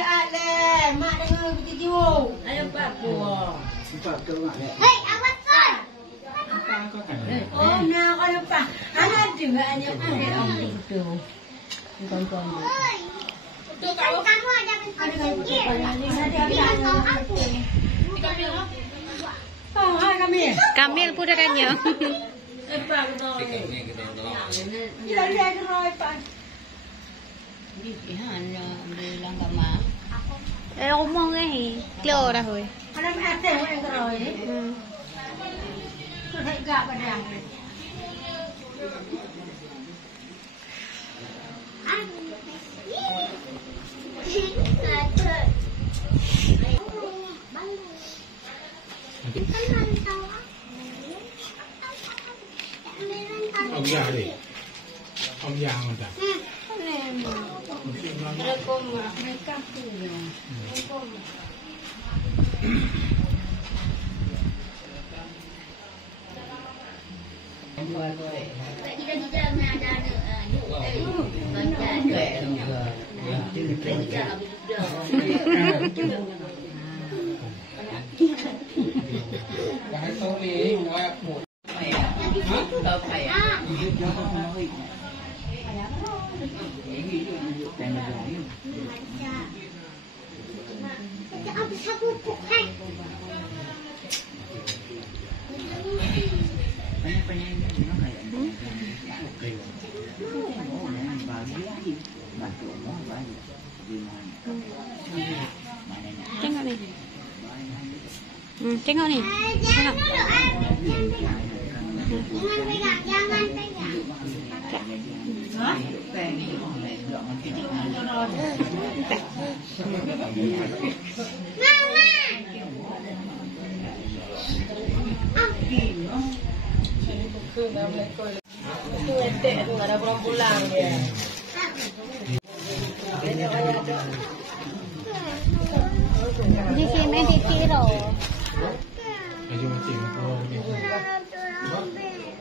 Ale, mak dengar begitu. Ayo Pak buah. Hei, awas kan. Oh, nah kalau Pak, anak juga hanya ambil orang itu. Bukan. Tuh kamu ada pinggir. Ada aku. Oh, Kamil. Kamil pun ada nyo. Pak, dia geroy Pak. Ngomong eh, klo dah hoy. Ada ada yang geroy. Tuh enggak padang. Ông già đi. Ông già mà ta. Tengok ni. Tengok ni. Tengok. Jangan pegang. Itu ada belum pulang ya. Di sini di kilo. Ayo macam apa?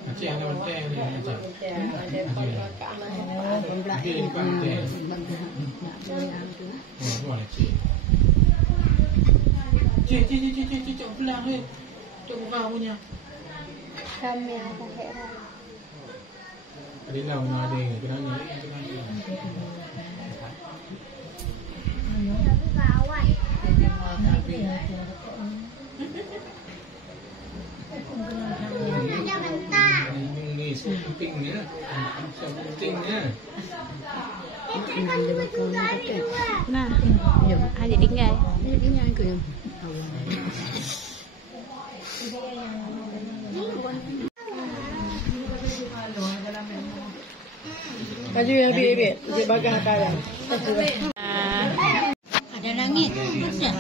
Macam ada macam ni macam. Dia ni pandai. Oh, boleh cik. Cik pulang ni. Tu bukan punya. Kami ada heran. Ada lah mana ada ni. Kenapa ni? Ni penting ni. Penting ni. Nah, ada tinggal. Ada tinggal ke? Baju yang bibi, je bagang kaya. Ada langit. Macam.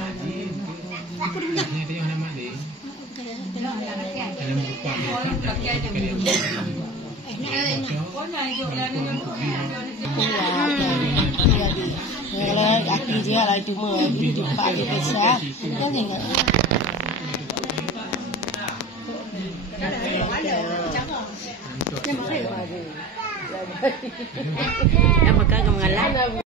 Ni dia nama dia. Dalam buku Kalau aki dia lah cuma jumpa dia besar. Kau tengok. Apakah kamu mengalah?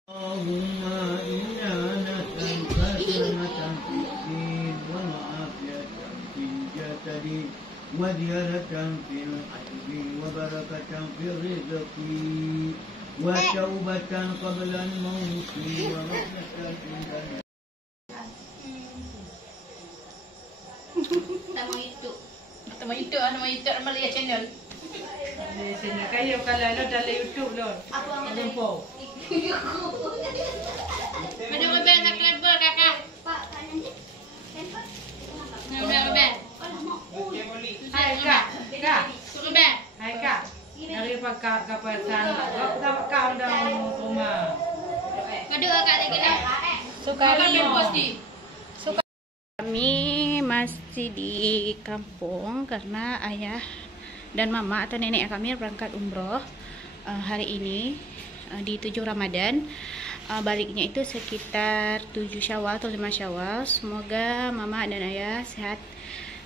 وزيادة في الحج وبركة في الرزق وتوبة قبل الموت ورحمة عند Nama YouTube Amalia channel. Sini kayu kalau lo dalam YouTube lo. Ada po. Mana rebel nak clever kakak? Rebel. Hai kak, kak. Rebel. Hai kak. Dari pakak kapal sana. Kau kau dalam rumah. Kedua kak lagi nak. Kami masih di kampung karena ayah dan mama atau nenek kami berangkat umroh hari ini di 7 Ramadan. Baliknya itu sekitar 7 Syawal atau 5 Syawal. Semoga mama dan ayah sehat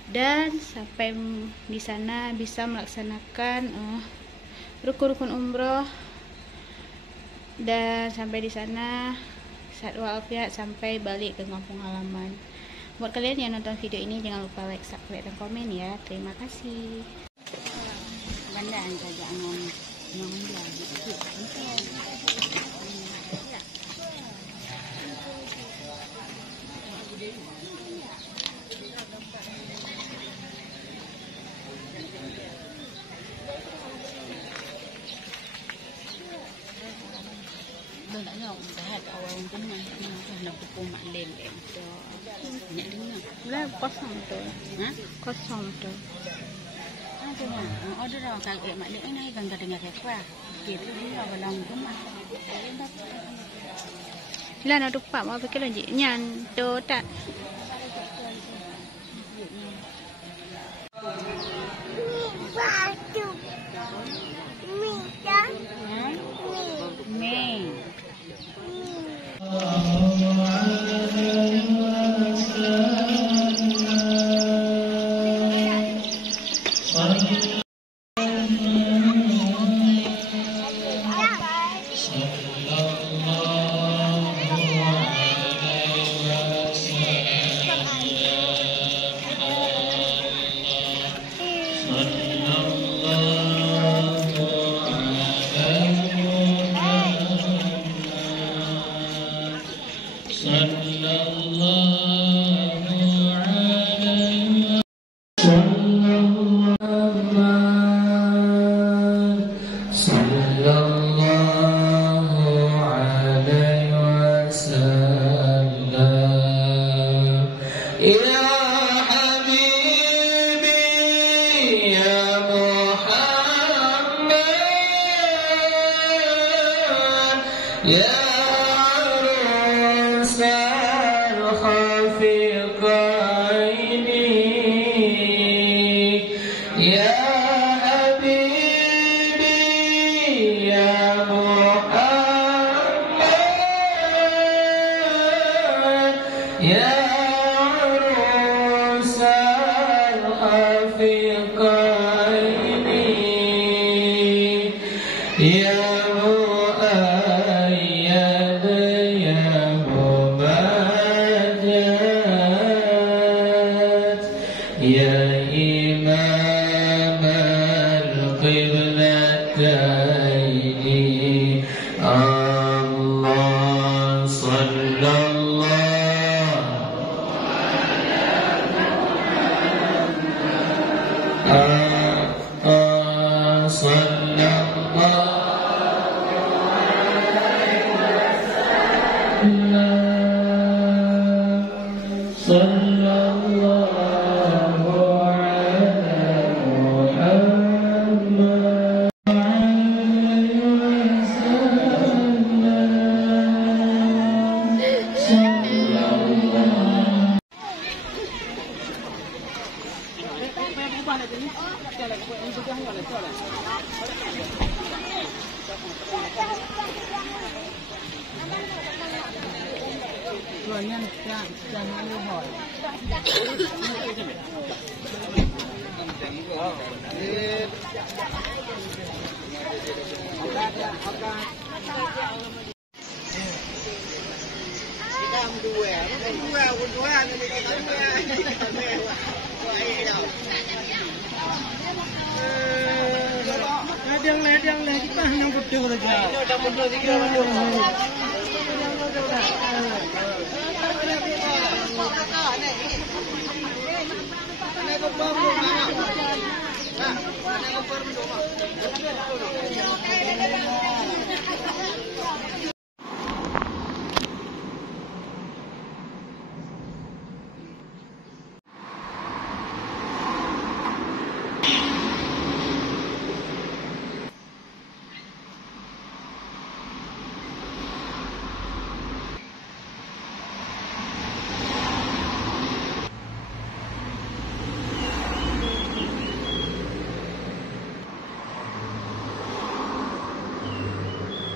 dan sampai di sana bisa melaksanakan rukun-rukun umroh, dan sampai di sana sehat walafiat sampai balik ke kampung halaman. Buat kalian yang nonton video ini, jangan lupa like, subscribe, dan komen ya. Terima kasih. Bandang saja angon kosong tu. Kosong tu. Order orang kakek mak dia ini kan kadang kakek. Gitu dia balang rumah. Lah nak tupak mau fikir lagi. Nyan tu tak. Ledang kita hanya betul saja.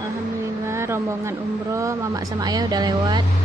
Alhamdulillah rombongan umroh mama sama ayah udah lewat.